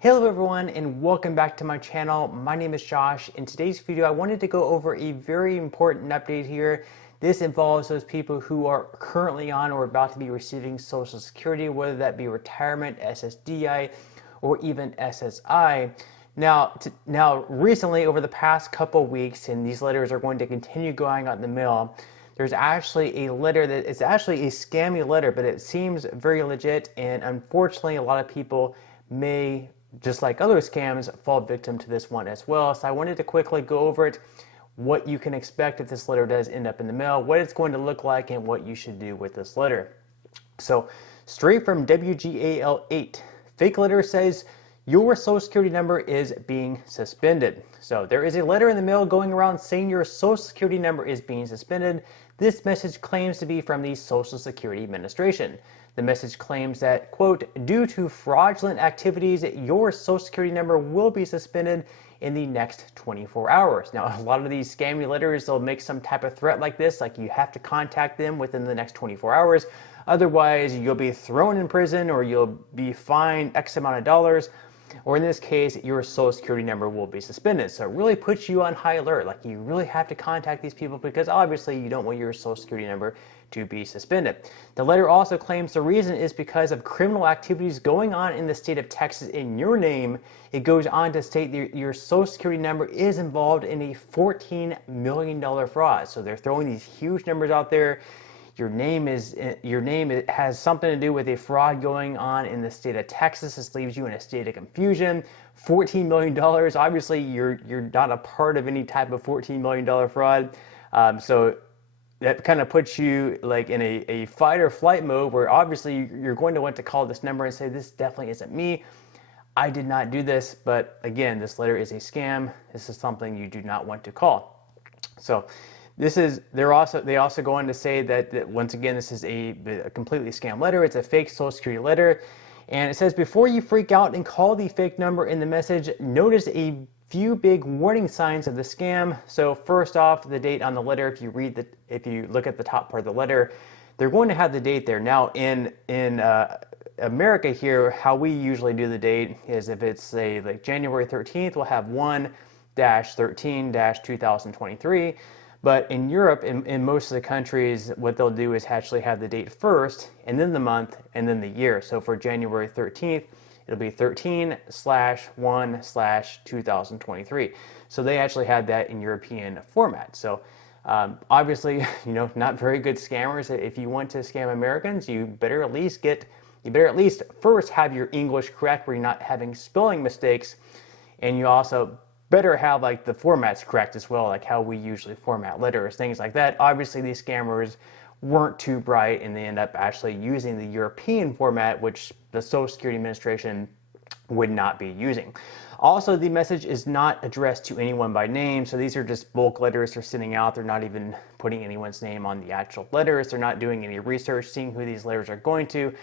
Hello everyone and welcome back to my channel. My name is Josh. In today's video I wanted to go over a very important update here. This involves those people who are currently on or about to be receiving Social Security, whether that be retirement, SSDI, or even SSI. Now recently over the past couple weeks, and these letters are going to continue going out in the mail, there's actually a letter that is actually a scammy letter, but it seems very legit, and unfortunately a lot of people may, just like other scams, fall victim to this one as well. So I wanted to quickly go over it, what you can expect if this letter does end up in the mail, what it's going to look like, and what you should do with this letter. So straight from WGAL 8, fake letter says your Social Security number is being suspended. So there is a letter in the mail going around saying your Social Security number is being suspended. This message claims to be from the Social Security Administration. The message claims that, quote, due to fraudulent activities, your Social Security number will be suspended in the next 24 hours. Now, a lot of these scammy letters, they'll make some type of threat like this, like you have to contact them within the next 24 hours. Otherwise, you'll be thrown in prison or you'll be fined X amount of dollars. Or in this case, your Social Security number will be suspended. So it really puts you on high alert. Like you really have to contact these people because obviously you don't want your Social Security number to be suspended. The letter also claims the reason is because of criminal activities going on in the state of Texas in your name. It goes on to state that your Social Security number is involved in a $14 million fraud. So they're throwing these huge numbers out there. Your name has something to do with a fraud going on in the state of Texas. This leaves you in a state of confusion. $14 million. Obviously, you're not a part of any type of $14 million fraud. So that kind of puts you like in a fight or flight mode where obviously you're going to want to call this number and say, this definitely isn't me. I did not do this. But again, this letter is a scam. This is something you do not want to call. So they also go on to say that once again, this is a completely scam letter. It's a fake Social Security letter. And it says, before you freak out and call the fake number in the message, notice a few big warning signs of the scam. So first off, the date on the letter, if you look at the top part of the letter, they're going to have the date there. Now in America here, how we usually do the date is if it's say like January 13th, we'll have 1-13-2023. But in Europe, in most of the countries, what they'll do is actually have the date first, and then the month, and then the year. So for January 13th, it'll be 13/1/2023. So they actually had that in European format. So obviously, not very good scammers. If you want to scam Americans, you better at least first have your English correct, where you're not having spelling mistakes, and you also better have like the formats correct as well, like how we usually format letters, things like that. Obviously, these scammers weren't too bright, and they end up actually using the European format, which the Social Security Administration would not be using. Also, the message is not addressed to anyone by name, so these are just bulk letters they're sending out. They're not even putting anyone's name on the actual letters. They're not doing any research, seeing who these letters are going to.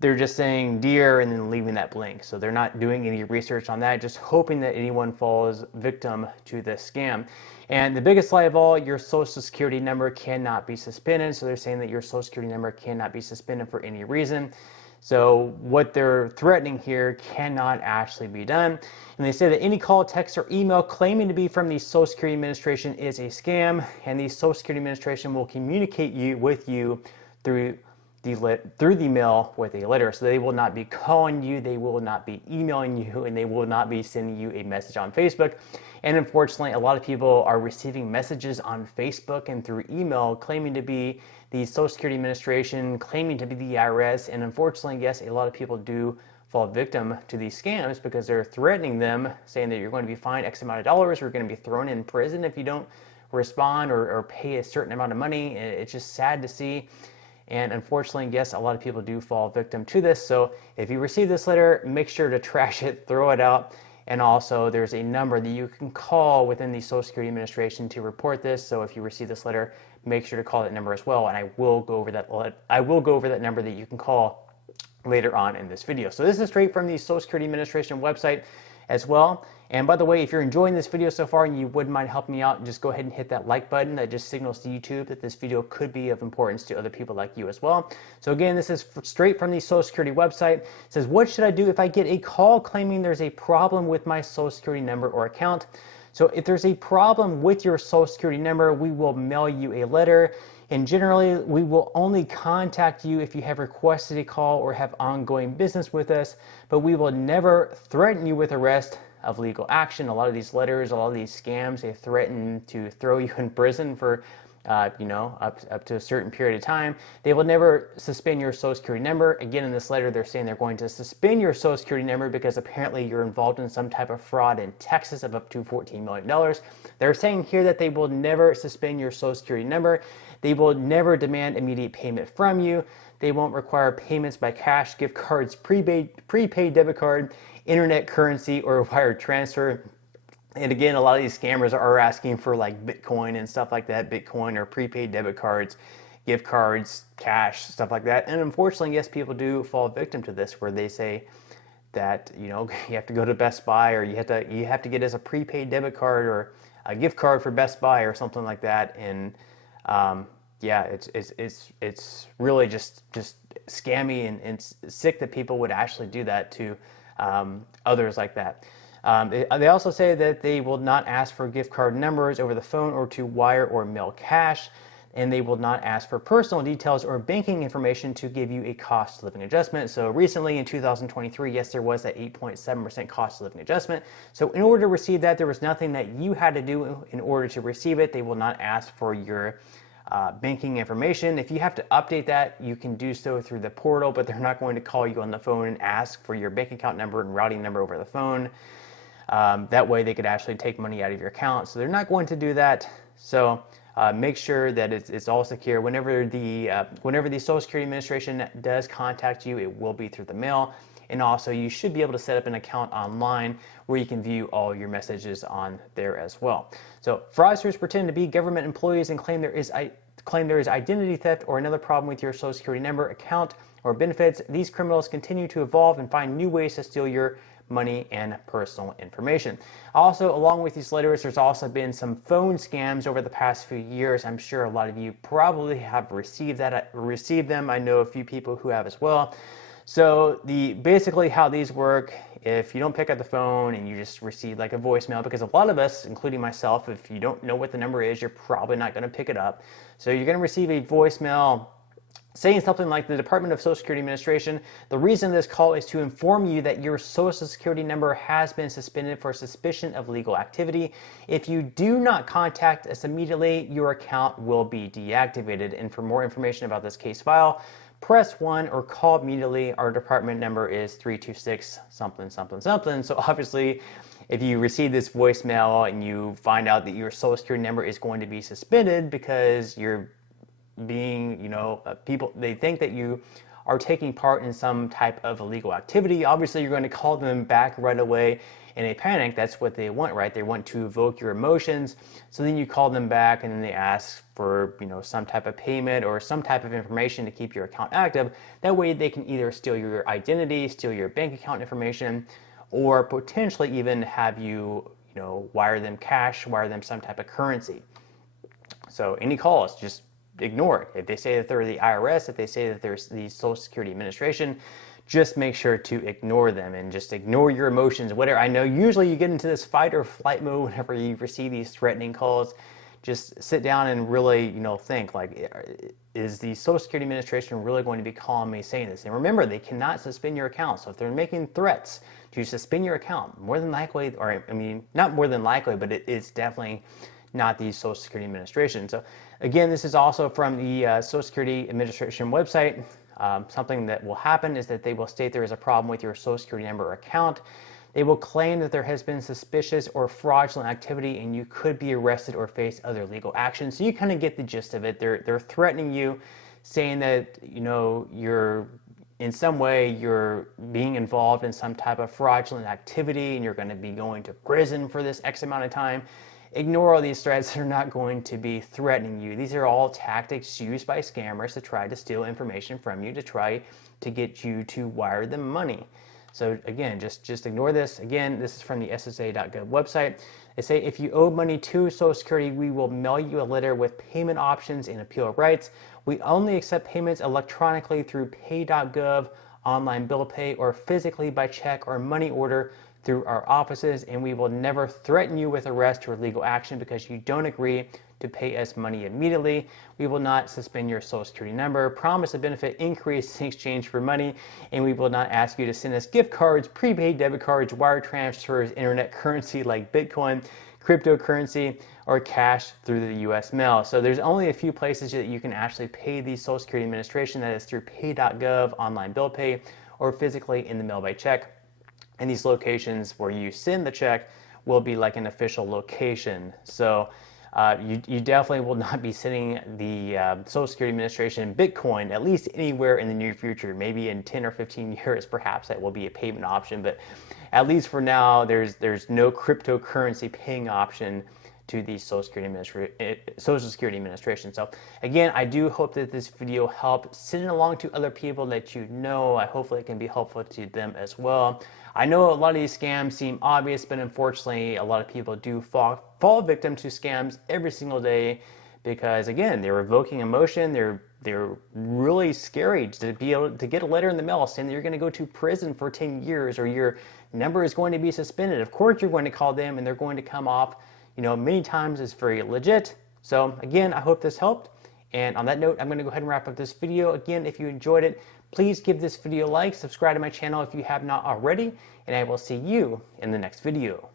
They're just saying dear and then leaving that blank. So they're not doing any research on that, just hoping that anyone falls victim to this scam. And the biggest lie of all, your Social Security number cannot be suspended. So they're saying that your Social Security number cannot be suspended for any reason. So what they're threatening here cannot actually be done. And they say that any call, text, or email claiming to be from the Social Security Administration is a scam, and the Social Security Administration will communicate with you through the mail with a letter. So they will not be calling you, they will not be emailing you, and they will not be sending you a message on Facebook. And unfortunately, a lot of people are receiving messages on Facebook and through email claiming to be the Social Security Administration, claiming to be the IRS. And unfortunately, yes, a lot of people do fall victim to these scams because they're threatening them, saying that you're going to be fined X amount of dollars, or you're going to be thrown in prison if you don't respond or pay a certain amount of money. It's just sad to see. And unfortunately, yes, a lot of people do fall victim to this. So if you receive this letter, make sure to trash it, throw it out. And also, there's a number that you can call within the Social Security Administration to report this. So if you receive this letter, make sure to call that number as well. And I will go over that number that you can call later on in this video. So this is straight from the Social Security Administration website as well. And by the way, if you're enjoying this video so far and you wouldn't mind helping me out, just go ahead and hit that like button. That just signals to YouTube that this video could be of importance to other people like you as well. So again, this is straight from the Social Security website. It says, what should I do if I get a call claiming there's a problem with my Social Security number or account? So if there's a problem with your Social Security number, we will mail you a letter. And generally, we will only contact you if you have requested a call or have ongoing business with us, but we will never threaten you with arrest of legal action. A lot of these letters, a lot of these scams, they threaten to throw you in prison for up to a certain period of time. They will never suspend your Social Security number. Again, in this letter, they're saying they're going to suspend your Social Security number because apparently you're involved in some type of fraud in Texas of up to $14 million. They're saying here that they will never suspend your Social Security number. They will never demand immediate payment from you. They won't require payments by cash, gift cards, prepaid debit card, internet currency, or wire transfer. And again, a lot of these scammers are asking for like Bitcoin and stuff like that, Bitcoin or prepaid debit cards, gift cards, cash, stuff like that. And unfortunately, yes, people do fall victim to this where they say that, you have to go to Best Buy or you have to get us a prepaid debit card or a gift card for Best Buy or something like that. And yeah, it's really just scammy and sick that people would actually do that to others like that. They also say that they will not ask for gift card numbers over the phone or to wire or mail cash, and they will not ask for personal details or banking information to give you a cost of living adjustment. So recently in 2023, yes, there was that 8.7% cost of living adjustment. So in order to receive that, there was nothing that you had to do in order to receive it. They will not ask for your banking information. If you have to update that, you can do so through the portal, but they're not going to call you on the phone and ask for your bank account number and routing number over the phone. That way they could actually take money out of your account. So they're not going to do that. So make sure that it's all secure. Whenever the Social Security Administration does contact you, it will be through the mail. And also you should be able to set up an account online where you can view all your messages on there as well. So fraudsters pretend to be government employees and claim there is identity theft or another problem with your Social Security number, account, or benefits. These criminals continue to evolve and find new ways to steal your money and personal information. Also, along with these letters, there's also been some phone scams over the past few years. I'm sure a lot of you probably have received them. I know a few people who have as well. So basically how these work, if you don't pick up the phone and you just receive like a voicemail, because a lot of us, including myself, if you don't know what the number is, you're probably not going to pick it up. So you're going to receive a voicemail saying something like the Department of Social Security Administration. The reason this call is to inform you that your Social Security number has been suspended for suspicion of legal activity. If you do not contact us immediately, your account will be deactivated. And for more information about this case file, press 1 or call immediately. Our department number is 326 something something something. So obviously, if you receive this voicemail and you find out that your Social Security number is going to be suspended because you're being, people, they think that you are taking part in some type of illegal activity, obviously you're going to call them back right away in a panic. That's what they want, right? They want to evoke your emotions. So then you call them back and then they ask for, some type of payment or some type of information to keep your account active. That way they can either steal your identity, steal your bank account information, or potentially even have you, wire them cash, wire them some type of currency. So any calls, just ignore it. If they say that they're the IRS, if they say that there's the Social Security Administration, just make sure to ignore them and just ignore your emotions. Whatever. I know usually you get into this fight or flight mode whenever you receive these threatening calls. Just sit down and really, think like, is the Social Security Administration really going to be calling me saying this? And remember, they cannot suspend your account. So if they're making threats to suspend your account, more than likely, or not more than likely, but it's definitely not the Social Security Administration. So again, this is also from the Social Security Administration website. Something that will happen is that they will state there is a problem with your Social Security number or account. They will claim that there has been suspicious or fraudulent activity and you could be arrested or face other legal action. So you kind of get the gist of it. They're threatening you, saying that you're in some way you're being involved in some type of fraudulent activity and you're going to be going to prison for this X amount of time. ignore all these threats. They're not going to be threatening you. These are all tactics used by scammers to try to steal information from you, to try to get you to wire them money. So again, just ignore this. Again, this is from the SSDI.gov website. They say if you owe money to Social Security, we will mail you a letter with payment options and appeal rights. We only accept payments electronically through pay.gov, online bill pay, or physically by check or money order through our offices, and we will never threaten you with arrest or legal action because you don't agree to pay us money immediately. We will not suspend your Social Security number, promise a benefit increase in exchange for money, and we will not ask you to send us gift cards, prepaid debit cards, wire transfers, internet currency like Bitcoin, cryptocurrency, or cash through the US mail. So there's only a few places that you can actually pay the Social Security Administration. That is through pay.gov, online bill pay, or physically in the mail by check. And these locations where you send the check will be like an official location. So you definitely will not be sending the Social Security Administration Bitcoin, at least anywhere in the near future. Maybe in 10 or 15 years, perhaps that will be a payment option. But at least for now, there's no cryptocurrency paying option to the Social Security Administration. So again, I do hope that this video helped. Send it along to other people that you know. Hopefully it can be helpful to them as well. I know a lot of these scams seem obvious, but unfortunately a lot of people do fall victim to scams every single day because, again, they're evoking emotion. They're really scary to be able to get a letter in the mail saying that you're going to go to prison for 10 years or your number is going to be suspended. Of course you're going to call them and they're going to come off, many times as very legit. So again, I hope this helped. And on that note, I'm going to go ahead and wrap up this video. Again, if you enjoyed it, please give this video a like, subscribe to my channel if you have not already, and I will see you in the next video.